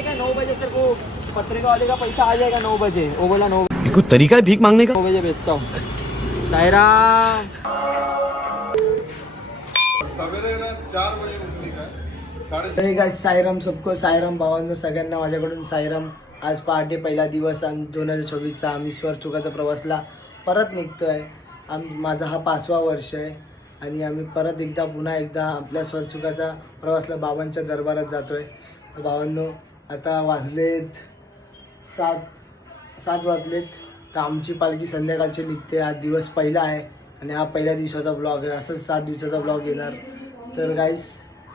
डालने का 9 बजे तेरे को पत्रिका वाले का पैसा आ जाएगा 9 बजे। वो बोला 9 कुछ तरीका है भीख मांगने का? 9 बजे बेचता हूँ। सायराम सवेरे ना 4 बजे उठने का है। तर गाइस साईराम सबको, साईराम भावांनो सगळ्यांना माझ्याकडून साईराम। आज पहाटे पहिला दिवस 2024चा आम्ही स्वरचुकाचा प्रवासला परत निघतोय। माझा हा 5वा वर्ष आहे आणि आम्ही परत पुन्हा एकदा आपल्या स्वरचुकाचा प्रवासला बाबांच्या दरबारात जातोय। तर भावांनो आता वाजलेत 7 वाजलेत। तर आमची पालखी संध्याकाळची निघते। आज दिवस पहिला आहे आणि हा पहिल्या दिवसाचा व्लॉग आहे। असंच 7 दिवसाचा व्लॉग येणार। तर गाईस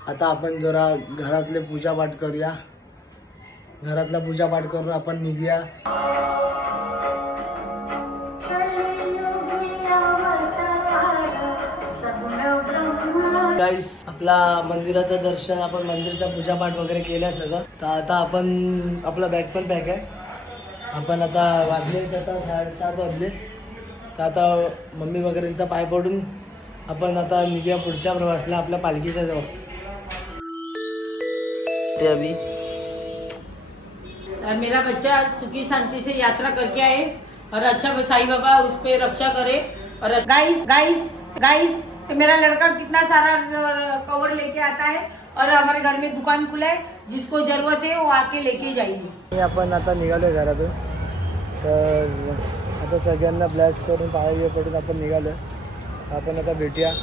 आता आपण जरा घरातले पूजापाठ करूया। घरातला पूजापाठ करून आपण निघूया। गाईस आपला मंदिराचं दर्शन, आपण मंदिराचा पूजापाठ वगैरे केलं सगळं। तर आता आपण आपला बॅग पण पॅक आहे। आपण आता वाजले आता 7:30 वाजले। तर आता मम्मी वगैरेंचा पाय पडून आपण आता निघूया पुढच्या प्रवासला आपल्या पालखीच्या जवळ। ते अभी मेरा बच्चा सुखी शांति से यात्रा करके आए और अच्छा साईं बाबा उस पे रक्षा करे। और गाइस मेरा लड़का कितना सारा कवर लेके आता है और हमारे घर में दुकान खुला है, जिसको जरूरत है वो आके लेके जाइए। आपण आता निघालोय घरातून। तर आता सगळ्यांना ब्लॅस करून पाया पडून आपण निघालो। आपण आता भेटूया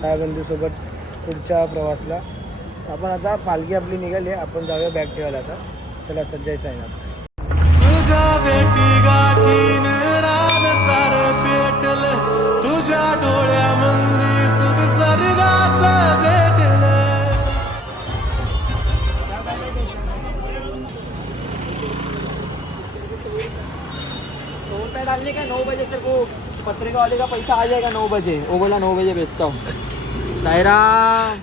साहेबांसोबत पुढच्या प्रवासला। आपण आता पालखी आपली निघाली, आपण जाऊया बॅग ठेवायला आता। चला सज्जय साईनाथ। तुझ्या भेटी गाठीन रान सार पेटल, तुझ्या डोळ्यामंदी सुख सर्गाचं भेटल। ₹2 डालने का 9 बजे तेरे को पत्रिका वाले का पैसा आ जाएगा 9 बजे। वो बोला 9 बजे बेचता हूँ। सायराम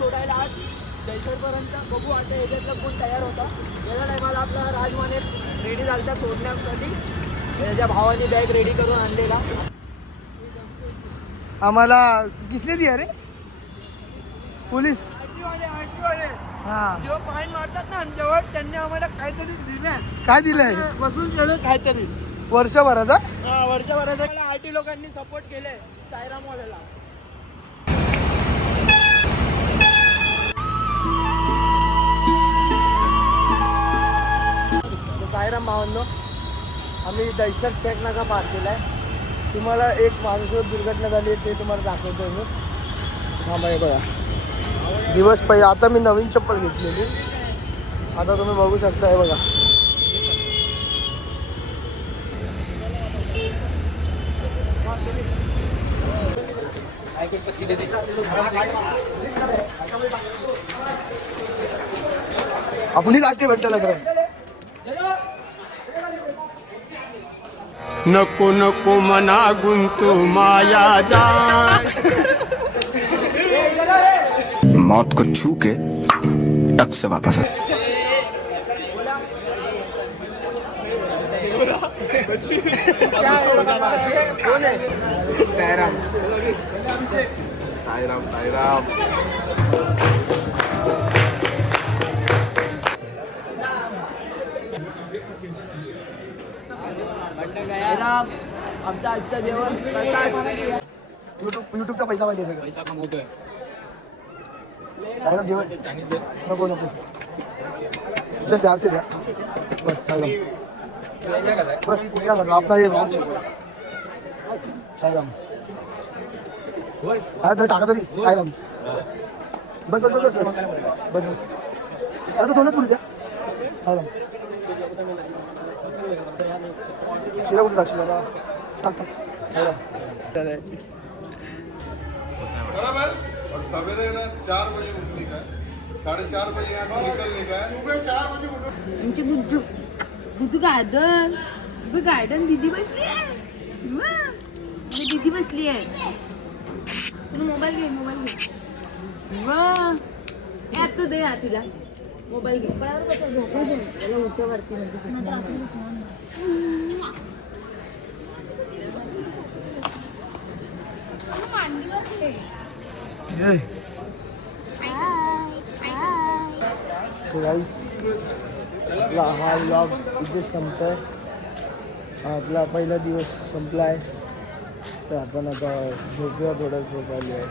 सोडायला आज जयसरपर्यंत बघू। आता याच्यातला कोण तयार होता। गेल्या टायमाला आपला राजमाने रेडी झाला सोडण्यासाठी। त्याच्या भावाने बॅग रेडी करून आणलेला। आम्हाला किसने दिया रे? पोलीस आरटीवाले हा जेव्हा फाईन मारतात ना आमच्यावर, त्यांनी आम्हाला काहीतरी दिलंय। काय दिलंय? वसूल केलं काहीतरी वर्षभराचा। वर्षभराचा आरटी लोकांनी सपोर्ट केले सायराम वाल्याला। साईराम भावांनो, आम्ही दहिसर चेक नाका पार केला आहे। तुम्हाला एक माझ्यासोबत दुर्घटना झाली आहे ते तुम्हाला दाखवतोय मी। थांबा हे बघा, दिवस पहिला। आता मी नवीन चप्पल घेतलेली, आता तुम्ही बघू शकता। हे बघा आपण ही लास्ट भेटला लग रहा है। नको नको मना गुंतू माया जान, मौत को छू के टक से वापस आ। सायराम सायराम सायराम। आमचं आजचं जेवण प्रसाद। युट्यूबचा पैसा पाहिजे। पैसा कमवतोय। साईराम जेवण नको नको तुझं प्यार से द्या बस साईराम बस क्या कर रहा आपका ये राउंड चल साईराम हा तर टाका तरी साईराम बस बस बस बस बस बस आता दोनच पुढे द्या साईराम शिरा कुठे टाकशील आता टाक टाक साईराम बराबर और सवेरे ना 4 बजे उठने का है, 4:30 बजे यहाँ से निकलने का है। सुबह 4 बजे उठो। आमचे गुड्डू गुड्डू गार्डन दीदी बसली आहे दीदी बसली आहे तुला मोबाईल घे वा ॲप तू दे तिला मोबाईल घे झोपू दे त्याला उठ्या वरती मांडीवर घे तो गाईस आपला हा व्लॉग इथे संपतोय आपला पहिला दिवस संपला आहे तर आपण आता झोपूया थोडं झोप आली आहे